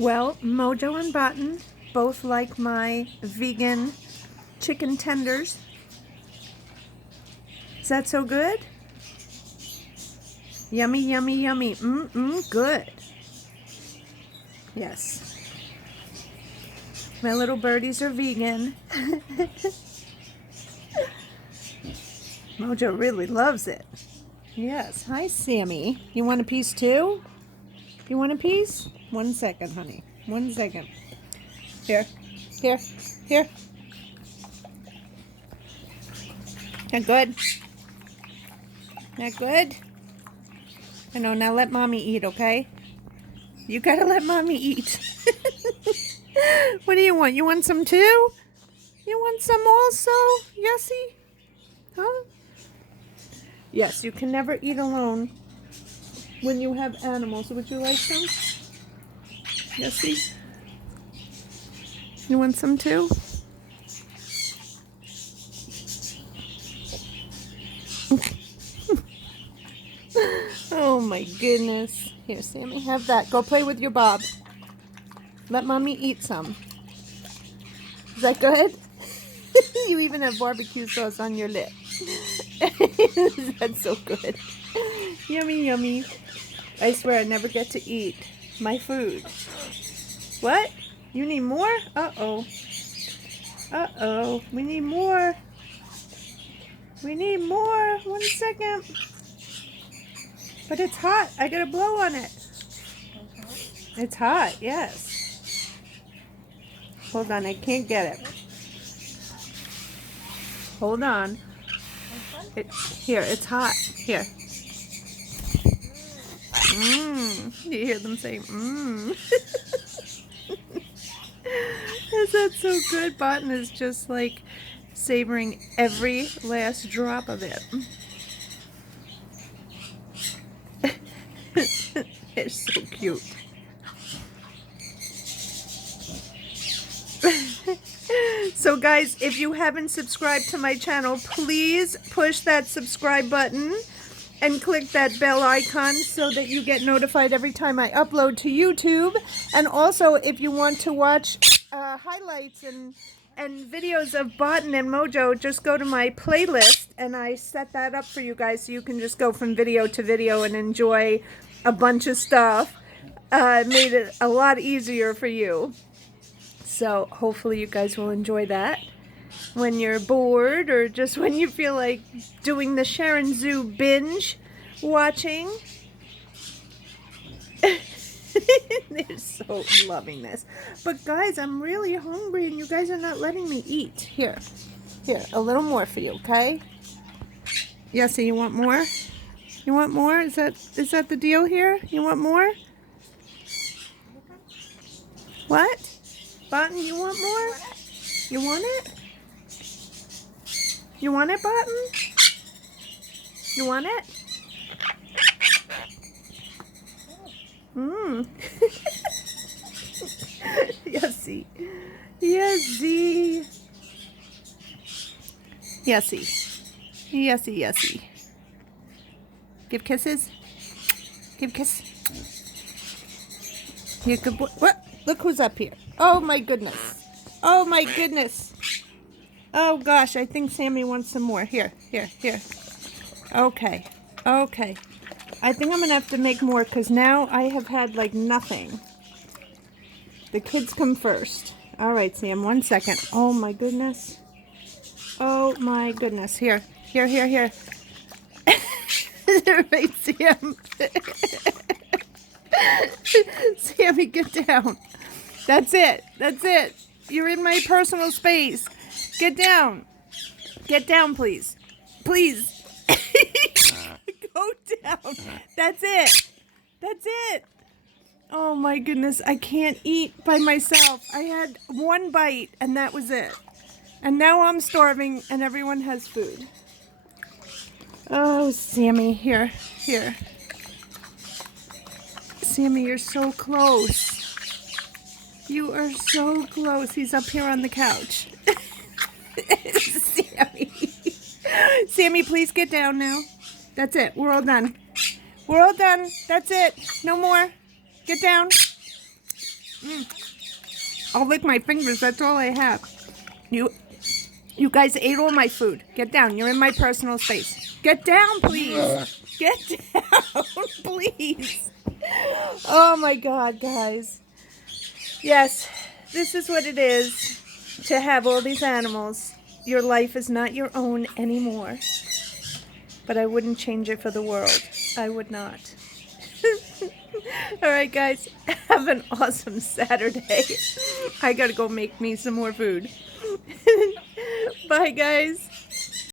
Well, Mojo and Button both like my vegan chicken tenders. Is that so good? Yummy, yummy, yummy. Good. Yes. My little birdies are vegan. Mojo really loves it. Yes. Hi, Sammy. You want a piece too? You want a piece? 1 second, honey. 1 second. Here. Here. Here. Not good? Not good? I know. Now let mommy eat, okay? You gotta let mommy eat. What do you want? You want some too? You want some also? Yessie? Huh? Yes, you can never eat alone when you have animals. Would you like some? Yessie? You want some too? Oh my goodness. Here, Sammy, have that. Go play with your Bob. Let mommy eat some. Is that good? You even have barbecue sauce on your lip. That's so good. Yummy, yummy. I swear I never get to eat my food. What? You need more? Uh-oh. Uh-oh. We need more. We need more. 1 second. But it's hot. I gotta blow on it. It's hot, yes. Hold on, I can't get it. Hold on. Here, it's hot. Here. You hear them say, Is that so good? Button is just like savoring every last drop of it. It's so cute. So guys, if you haven't subscribed to my channel, please push that subscribe button and click that bell icon so that you get notified every time I upload to YouTube. And also, if you want to watch highlights and videos of Button and Mojo, just go to my playlist and I set that up for you guys so you can just go from video to video and enjoy a bunch of stuff. Made it a lot easier for you. So hopefully you guys will enjoy that when you're bored or just when you feel like doing the Sharon Zoo binge watching. They're so loving this. But guys, I'm really hungry and you guys are not letting me eat. Here, a little more for you, okay? Yeah, so you want more? You want more? Is that the deal here? You want more? What? Button, you want more? You want it? You want it, Button? You want it? Yessie. Yessie. Yessie. Yessie, Yessie. Give kisses. Give a kiss. You're a good boy. What? Look who's up here. Oh my goodness. Oh my goodness. Oh gosh, I think Sammy wants some more. Here. Okay. I think I'm going to have to make more because now I have had like nothing. The kids come first. All right, Sam, 1 second. Oh my goodness. Oh my goodness. Here. Right, Sam. Sammy, get down. That's it. You're in my personal space. Get down. Get down, please. Please. Go down. That's it. Oh my goodness. I can't eat by myself. I had 1 bite and that was it. And now I'm starving and everyone has food. Oh, Sammy. Here. Sammy, you're so close. You are so close. He's up here on the couch. Sammy, please get down now. That's it. We're all done. That's it. No more. Get down. I'll lick my fingers. That's all I have. You guys ate all my food. Get down. You're in my personal space. Get down, please. Get down, please. Oh my God, guys. Yes, this is what it is to have all these animals. Your life is not your own anymore. But I wouldn't change it for the world. I would not. All right, guys. Have an awesome Saturday. I gotta go make me some more food. Bye, guys.